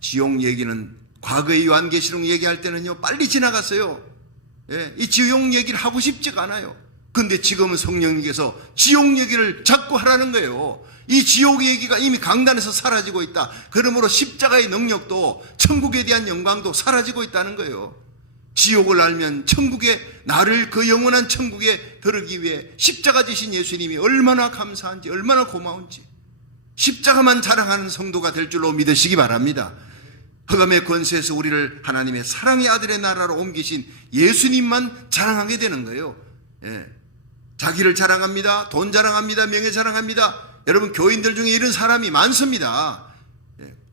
지옥 얘기는 과거의 요한계시록 얘기할 때는요 빨리 지나갔어요. 이 지옥 얘기를 하고 싶지가 않아요. 근데 지금은 성령님께서 지옥 얘기를 자꾸 하라는 거예요. 이 지옥 얘기가 이미 강단에서 사라지고 있다. 그러므로 십자가의 능력도 천국에 대한 영광도 사라지고 있다는 거예요. 지옥을 알면 천국에, 나를 그 영원한 천국에 들어가기 위해 십자가 지신 예수님이 얼마나 감사한지, 얼마나 고마운지, 십자가만 자랑하는 성도가 될 줄로 믿으시기 바랍니다. 흑암의 권세에서 우리를 하나님의 사랑의 아들의 나라로 옮기신 예수님만 자랑하게 되는 거예요. 자기를 자랑합니다. 돈 자랑합니다. 명예 자랑합니다. 여러분, 교인들 중에 이런 사람이 많습니다.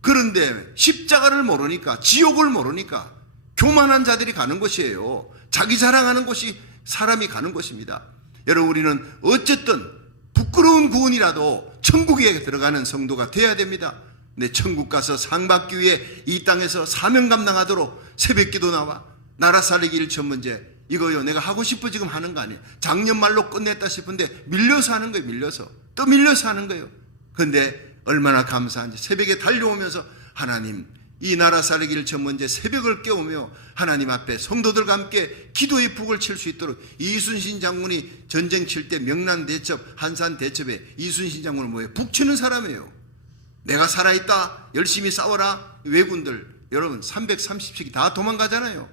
그런데 십자가를 모르니까, 지옥을 모르니까 교만한 자들이 가는 곳이에요. 자기 자랑하는 곳이 사람이 가는 곳입니다. 여러분, 우리는 어쨌든 부끄러운 구원이라도 천국에 들어가는 성도가 돼야 됩니다. 근데 천국 가서 상 받기 위해 이 땅에서 사명 감당하도록 새벽기도 나와 나라 살리기 1,000번째 이거요 내가 하고 싶어 지금 하는 거 아니에요. 작년 말로 끝냈다 싶은데 밀려서 하는 거예요. 밀려서 또 밀려서 하는 거예요. 근데 얼마나 감사한지 새벽에 달려오면서 하나님 이 나라 살리기 1,000번째 새벽을 깨우며 하나님 앞에 성도들과 함께 기도의 북을 칠 수 있도록, 이순신 장군이 전쟁 칠 때 명란 대첩, 한산 대첩에 이순신 장군은 뭐예요? 북 치는 사람이에요. 내가 살아있다, 열심히 싸워라. 왜군들 여러분 330씩이 다 도망가잖아요.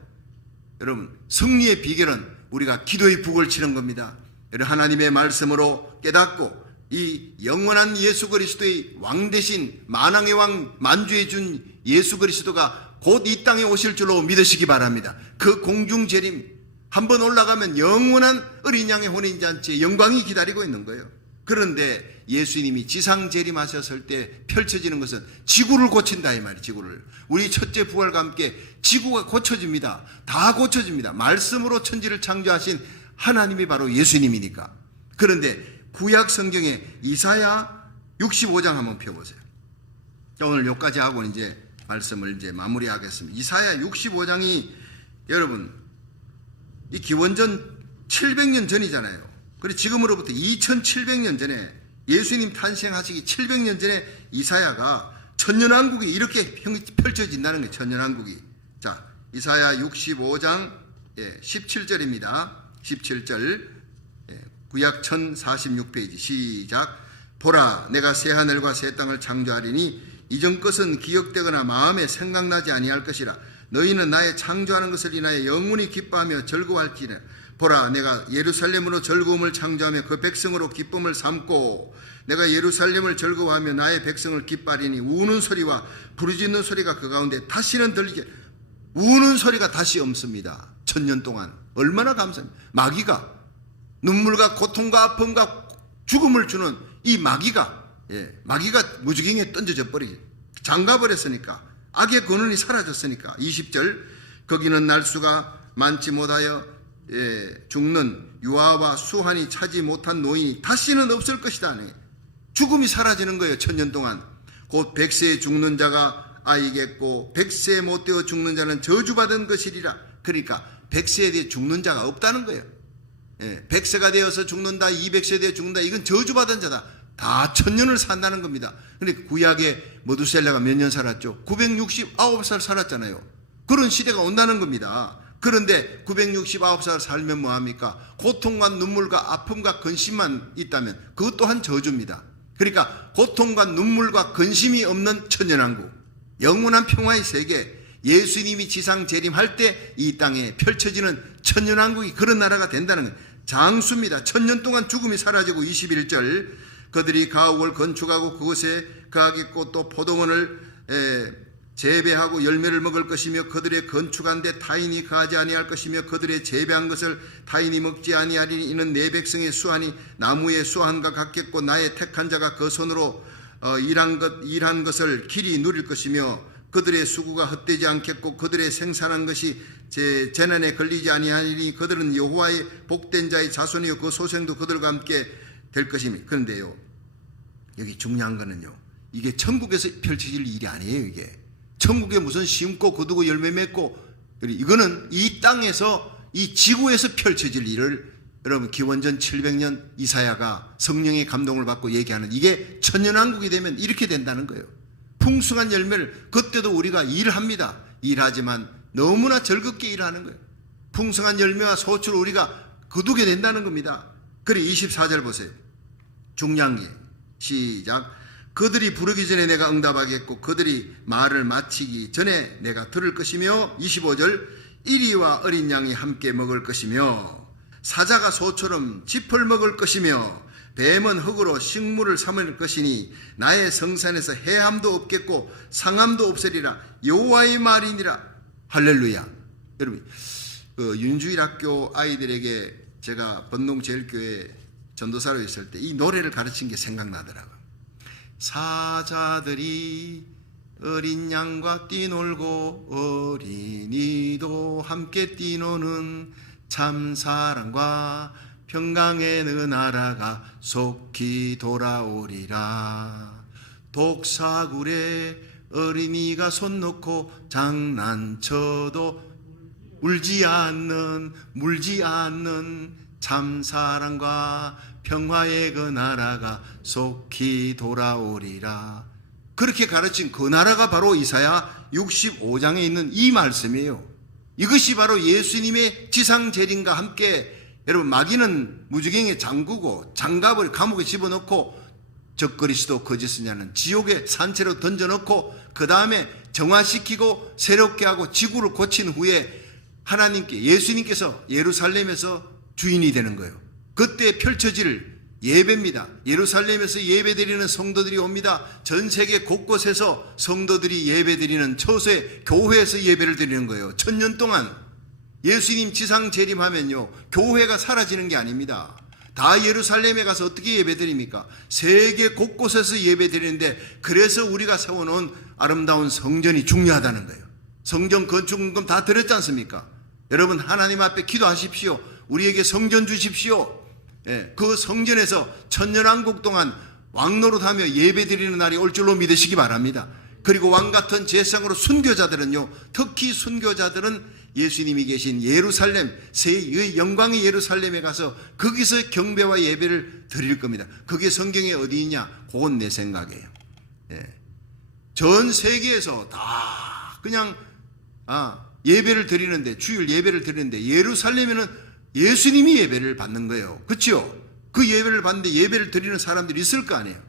여러분, 승리의 비결은 우리가 기도의 북을 치는 겁니다. 여러분, 하나님의 말씀으로 깨닫고 이 영원한 예수 그리스도의 왕 대신 만왕의 왕 만주해 준 예수 그리스도가 곧 이 땅에 오실 줄로 믿으시기 바랍니다. 그 공중 재림 한번 올라가면 영원한 어린 양의 혼인잔치의 영광이 기다리고 있는 거예요. 그런데 예수님이 지상 재림하셨을 때 펼쳐지는 것은 지구를 고친다 이 말이에요. 지구를. 우리 첫째 부활과 함께 지구가 고쳐집니다. 다 고쳐집니다. 말씀으로 천지를 창조하신 하나님이 바로 예수님이니까. 그런데 구약 성경에 이사야 65장 한번 펴보세요. 자, 오늘 여기까지 하고 이제 말씀을 이제 마무리하겠습니다. 이사야 65장이 여러분 이 기원전 700년 전이잖아요. 그리고 지금으로부터 2700년 전에 예수님 탄생하시기 700년 전에 이사야가 천년왕국이 이렇게 펼쳐진다는 거예요. 천년왕국이. 자, 이사야 65장 17절입니다. 17절 구약 1046페이지 시작. 보라, 내가 새 하늘과 새 땅을 창조하리니 이전 것은 기억되거나 마음에 생각나지 아니할 것이라. 너희는 나의 창조하는 것을 인하여 영원히 기뻐하며 즐거워할지니라. 보라, 내가 예루살렘으로 즐거움을 창조하며 그 백성으로 기쁨을 삼고 내가 예루살렘을 즐거워하며 나의 백성을 기뻐하리니 우는 소리와 부르짖는 소리가 그 가운데 다시는 들리게. 우는 소리가 다시 없습니다. 천년 동안 얼마나 감사합니다. 마귀가 눈물과 고통과 아픔과 죽음을 주는 이 마귀가 무지개에 던져져 버리지. 장가버렸으니까 악의 권한이 사라졌으니까. 20절 거기는 날수가 많지 못하여 죽는 유아와 수한이 차지 못한 노인이 다시는 없을 것이다. 죽음이 사라지는 거예요. 천년 동안. 곧 100세에 죽는 자가 아이겠고 100세 못 되어 죽는 자는 저주받은 것이리라. 그러니까 100세에 대해 죽는 자가 없다는 거예요. 100세가 되어서 죽는다, 200세 되어 죽는다, 이건 저주받은 자다. 다 천년을 산다는 겁니다. 그런데 구약에 머두셀라가 몇 년 살았죠? 969살 살았잖아요. 그런 시대가 온다는 겁니다. 그런데 969살 살면 뭐합니까? 고통과 눈물과 아픔과 근심만 있다면 그것 또한 저주입니다. 그러니까 고통과 눈물과 근심이 없는 천년왕국, 영원한 평화의 세계, 예수님이 지상 재림할 때 이 땅에 펼쳐지는 천년왕국이 그런 나라가 된다는 거예요. 장수입니다. 천년 동안 죽음이 사라지고. 21절 그들이 가옥을 건축하고 그곳에 가겠고 또 포도원을 재배하고 열매를 먹을 것이며 그들의 건축한 데 타인이 거하지 아니할 것이며 그들의 재배한 것을 타인이 먹지 아니하리니 이는 내 백성의 수한이 나무의 수한과 같겠고 나의 택한 자가 그 손으로 일한 것을 길이 누릴 것이며 그들의 수고가 헛되지 않겠고 그들의 생산한 것이 재난에 걸리지 아니하리니 그들은 여호와의 복된 자의 자손이요 그 소생도 그들과 함께 될 것이니. 그런데요, 여기 중요한 거는요, 이게 천국에서 펼쳐질 일이 아니에요. 이게 천국에 무슨 심고 거두고 열매 맺고, 이거는 이 땅에서 이 지구에서 펼쳐질 일을 여러분 기원전 700년 이사야가 성령의 감동을 받고 얘기하는, 이게 천년왕국이 되면 이렇게 된다는 거예요. 풍성한 열매를, 그때도 우리가 일합니다. 일하지만 너무나 즐겁게 일하는 거예요. 풍성한 열매와 소출을 우리가 거두게 된다는 겁니다. 그래 24절 보세요. 중량기 시작. 그들이 부르기 전에 내가 응답하겠고 그들이 말을 마치기 전에 내가 들을 것이며. 25절 이리와 어린 양이 함께 먹을 것이며 사자가 소처럼 짚을 먹을 것이며 뱀은 흙으로 식물을 삼을 것이니 나의 성산에서 해함도 없겠고 상함도 없으리라. 여호와의 말이니라. 할렐루야. 여러분 윤주일학교 아이들에게 제가 번농제일교회 전도사로 있을 때 이 노래를 가르친 게 생각나더라고요. 사자들이 어린 양과 뛰놀고 어린이도 함께 뛰노는 참사랑과 평강의 그 나라가 속히 돌아오리라. 독사굴에 어린이가 손 놓고 장난쳐도 울지 물지 않는 참사랑과 평화의 그 나라가 속히 돌아오리라. 그렇게 가르친 그 나라가 바로 이사야 65장에 있는 이 말씀이에요. 이것이 바로 예수님의 지상 재림과 함께, 여러분 마귀는 무지개에 잠그고 장갑을 감옥에 집어넣고 적그리스도 거짓이냐는 지옥에 산채로 던져넣고 그 다음에 정화시키고 새롭게 하고 지구를 고친 후에 하나님께, 예수님께서 예루살렘에서 주인이 되는 거예요. 그때 펼쳐질 예배입니다. 예루살렘에서 예배드리는 성도들이 옵니다. 전 세계 곳곳에서 성도들이 예배드리는 처소에 교회에서 예배를 드리는 거예요. 천년 동안. 예수님 지상 재림하면요 교회가 사라지는 게 아닙니다. 다 예루살렘에 가서 어떻게 예배드립니까? 세계 곳곳에서 예배드리는데, 그래서 우리가 세워놓은 아름다운 성전이 중요하다는 거예요. 성전 건축금 다 드렸지 않습니까? 여러분 하나님 앞에 기도하십시오. 우리에게 성전 주십시오. 그 성전에서 천년왕국 동안 왕노릇하며 예배드리는 날이 올 줄로 믿으시기 바랍니다. 그리고 왕같은 제상으로 순교자들은요, 특히 순교자들은 예수님이 계신 예루살렘, 새 영광의 예루살렘에 가서 거기서 경배와 예배를 드릴 겁니다. 그게 성경에 어디 있냐? 그건 내 생각이에요. 전 세계에서 다 그냥 예배를 드리는데, 주일 예배를 드리는데 예루살렘에는 예수님이 예배를 받는 거예요. 그렇죠? 그 예배를 받는데 예배를 드리는 사람들이 있을 거 아니에요.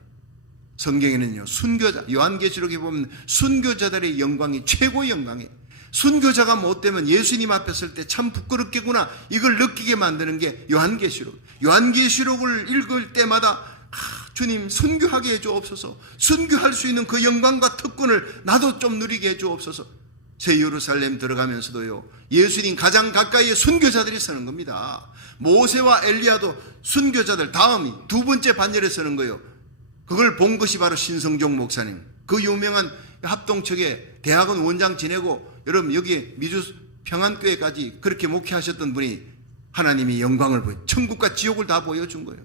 성경에는요, 순교자, 요한계시록에 보면 순교자들의 영광이 최고의 영광이에요. 순교자가 못되면 예수님 앞에 설 때 참 부끄럽겠구나, 이걸 느끼게 만드는 게 요한계시록. 요한계시록을 읽을 때마다 주님 순교하게 해주옵소서, 순교할 수 있는 그 영광과 특권을 나도 좀 누리게 해주옵소서. 새 예루살렘 들어가면서도요, 예수님 가장 가까이에 순교자들이 서는 겁니다. 모세와 엘리야도 순교자들 다음이 두 번째 반열에 서는 거예요. 그걸 본 것이 바로 신성종 목사님, 그 유명한 합동측에 대학원 원장 지내고 여러분 여기 미주 평안교회까지 그렇게 목회하셨던 분이 하나님이 영광을 보여, 천국과 지옥을 다 보여준 거예요.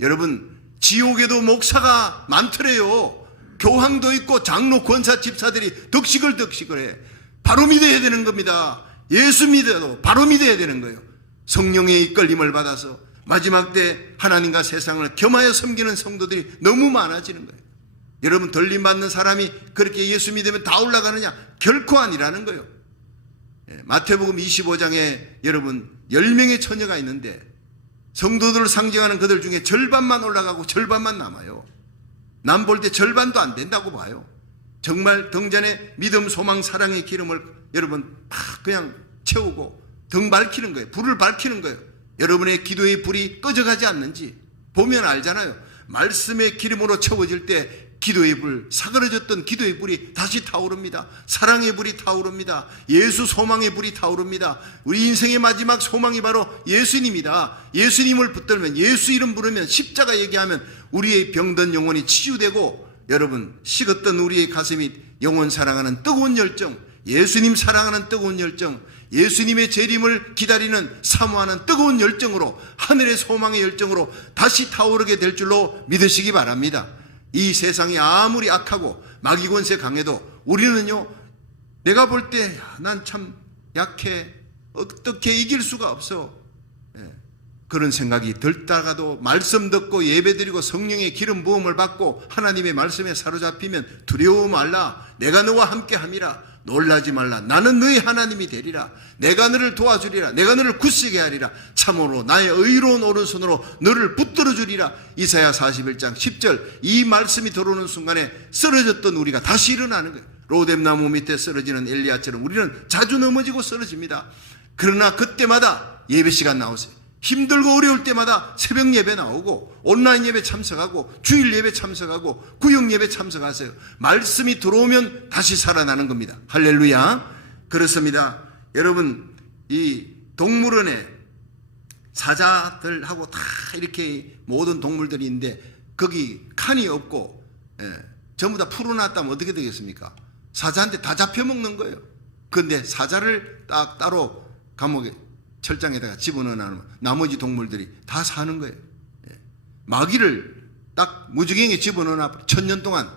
여러분, 지옥에도 목사가 많더래요. 교황도 있고 장로, 권사, 집사들이 덕식을 해. 바로 믿어야 되는 겁니다. 예수 믿어도 바로 믿어야 되는 거예요. 성령의 이끌림을 받아서 마지막 때 하나님과 세상을 겸하여 섬기는 성도들이 너무 많아지는 거예요. 여러분, 들림받는 사람이 그렇게 예수 믿으면 다 올라가느냐? 결코 아니라는 거예요. 마태복음 25장에 여러분 10명의 처녀가 있는데 성도들을 상징하는 그들 중에 절반만 올라가고 절반만 남아요. 남 볼 때 절반도 안 된다고 봐요. 정말 등잔에 믿음, 소망, 사랑의 기름을 여러분 막 그냥 채우고 등 밝히는 거예요. 불을 밝히는 거예요. 여러분의 기도의 불이 꺼져가지 않는지 보면 알잖아요. 말씀의 기름으로 채워질 때 기도의 불, 사그러졌던 기도의 불이 다시 타오릅니다. 사랑의 불이 타오릅니다. 예수 소망의 불이 타오릅니다. 우리 인생의 마지막 소망이 바로 예수님이다. 예수님을 붙들면, 예수 이름 부르면, 십자가 얘기하면 우리의 병든 영혼이 치유되고, 여러분 식었던 우리의 가슴이 영혼 사랑하는 뜨거운 열정, 예수님 사랑하는 뜨거운 열정, 예수님의 재림을 기다리는 사모하는 뜨거운 열정으로, 하늘의 소망의 열정으로 다시 타오르게 될 줄로 믿으시기 바랍니다. 이 세상이 아무리 악하고 마귀 권세 강해도 우리는요, 내가 볼 때 난 참 약해, 어떻게 이길 수가 없어, 그런 생각이 들다가도 말씀 듣고 예배드리고 성령의 기름 부음을 받고 하나님의 말씀에 사로잡히면 두려워 말라, 내가 너와 함께 함이라, 놀라지 말라, 나는 너의 하나님이 되리라, 내가 너를 도와주리라, 내가 너를 굳세게 하리라, 참으로 나의 의로운 오른손으로 너를 붙들어 주리라. 이사야 41장 10절. 이 말씀이 들어오는 순간에 쓰러졌던 우리가 다시 일어나는 거예요. 로뎀나무 밑에 쓰러지는 엘리야처럼 우리는 자주 넘어지고 쓰러집니다. 그러나 그때마다 예배 시간 나오세요. 힘들고 어려울 때마다 새벽 예배 나오고 온라인 예배 참석하고 주일 예배 참석하고 구역 예배 참석하세요. 말씀이 들어오면 다시 살아나는 겁니다. 할렐루야. 그렇습니다. 여러분, 이 동물원에 사자들하고 다 이렇게 모든 동물들이 있는데 거기 칸이 없고 전부 다 풀어놨다면 어떻게 되겠습니까? 사자한테 다 잡혀먹는 거예요. 그런데 사자를 딱 따로 감옥에 철장에다가 집어넣으면 나머지 동물들이 다 사는 거예요. 마귀를 딱 무지개에 집어넣으나 1000년 동안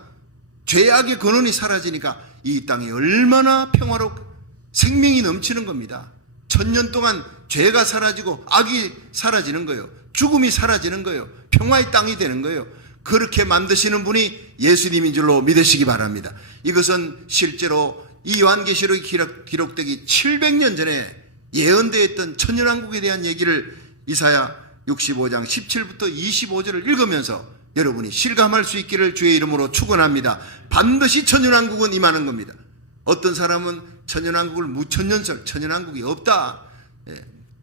죄악의 근원이 사라지니까 이 땅이 얼마나 평화롭고 생명이 넘치는 겁니다. 1000년 동안 죄가 사라지고 악이 사라지는 거예요. 죽음이 사라지는 거예요. 평화의 땅이 되는 거예요. 그렇게 만드시는 분이 예수님인 줄로 믿으시기 바랍니다. 이것은 실제로 이 요한계시록이 기록되기 700년 전에 예언되었던 천년왕국에 대한 얘기를 이사야 65장 17부터 25절을 읽으면서 여러분이 실감할 수 있기를 주의 이름으로 축원합니다. 반드시 천년왕국은 임하는 겁니다. 어떤 사람은 천년왕국을 무천년설, 천년왕국이 없다,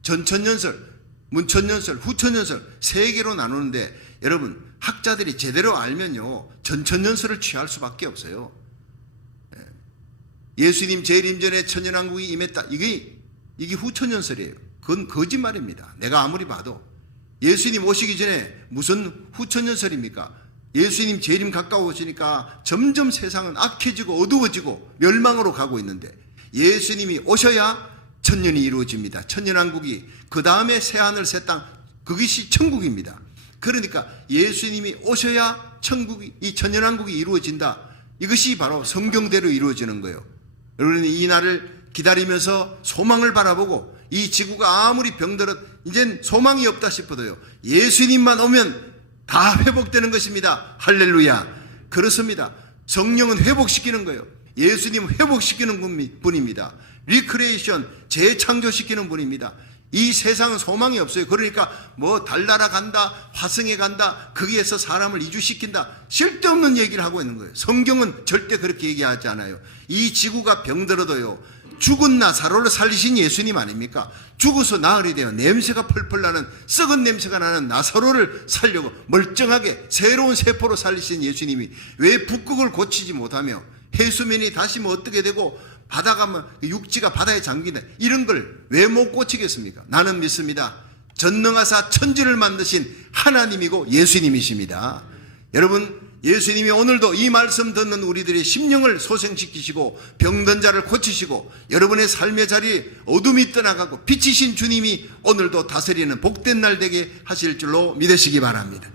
전천년설, 문천년설, 후천년설 세 개로 나누는데, 여러분 학자들이 제대로 알면요 전천년설을 취할 수밖에 없어요. 예수님 재림 전에 천년왕국이 임했다, 이게 후천년설이에요. 그건 거짓말입니다. 내가 아무리 봐도. 예수님 오시기 전에 무슨 후천년설입니까? 예수님 재림 가까워지니까 점점 세상은 악해지고 어두워지고 멸망으로 가고 있는데, 예수님이 오셔야 천년이 이루어집니다. 천년왕국이. 그 다음에 새하늘 새땅, 그것이 천국입니다. 그러니까 예수님이 오셔야 천국이, 이 천년왕국이 이루어진다. 이것이 바로 성경대로 이루어지는 거예요. 여러분 이 날을 기다리면서 소망을 바라보고 이 지구가 아무리 병들어도 이젠 소망이 없다 싶어도요, 예수님만 오면 다 회복되는 것입니다. 할렐루야. 그렇습니다. 성령은 회복시키는 거예요. 예수님은 회복시키는 분입니다. 리크레이션, 재창조시키는 분입니다. 이 세상은 소망이 없어요. 그러니까 뭐 달나라 간다, 화성에 간다, 거기에서 사람을 이주시킨다, 쓸데없는 얘기를 하고 있는 거예요. 성경은 절대 그렇게 얘기하지 않아요. 이 지구가 병들어도요, 죽은 나사로를 살리신 예수님 아닙니까? 죽어서 나으리 되어 냄새가 펄펄 나는, 썩은 냄새가 나는 나사로를 살려고 멀쩡하게 새로운 세포로 살리신 예수님이 왜 북극을 고치지 못하며 해수면이 다시 뭐 어떻게 되고 바다가 뭐 육지가 바다에 잠기네, 이런 걸 왜 못 고치겠습니까? 나는 믿습니다. 전능하사 천지를 만드신 하나님이고 예수님이십니다. 여러분, 예수님이 오늘도 이 말씀 듣는 우리들의 심령을 소생시키시고 병든 자를 고치시고 여러분의 삶의 자리에 어둠이 떠나가고 빛이신 주님이 오늘도 다스리는 복된 날 되게 하실 줄로 믿으시기 바랍니다.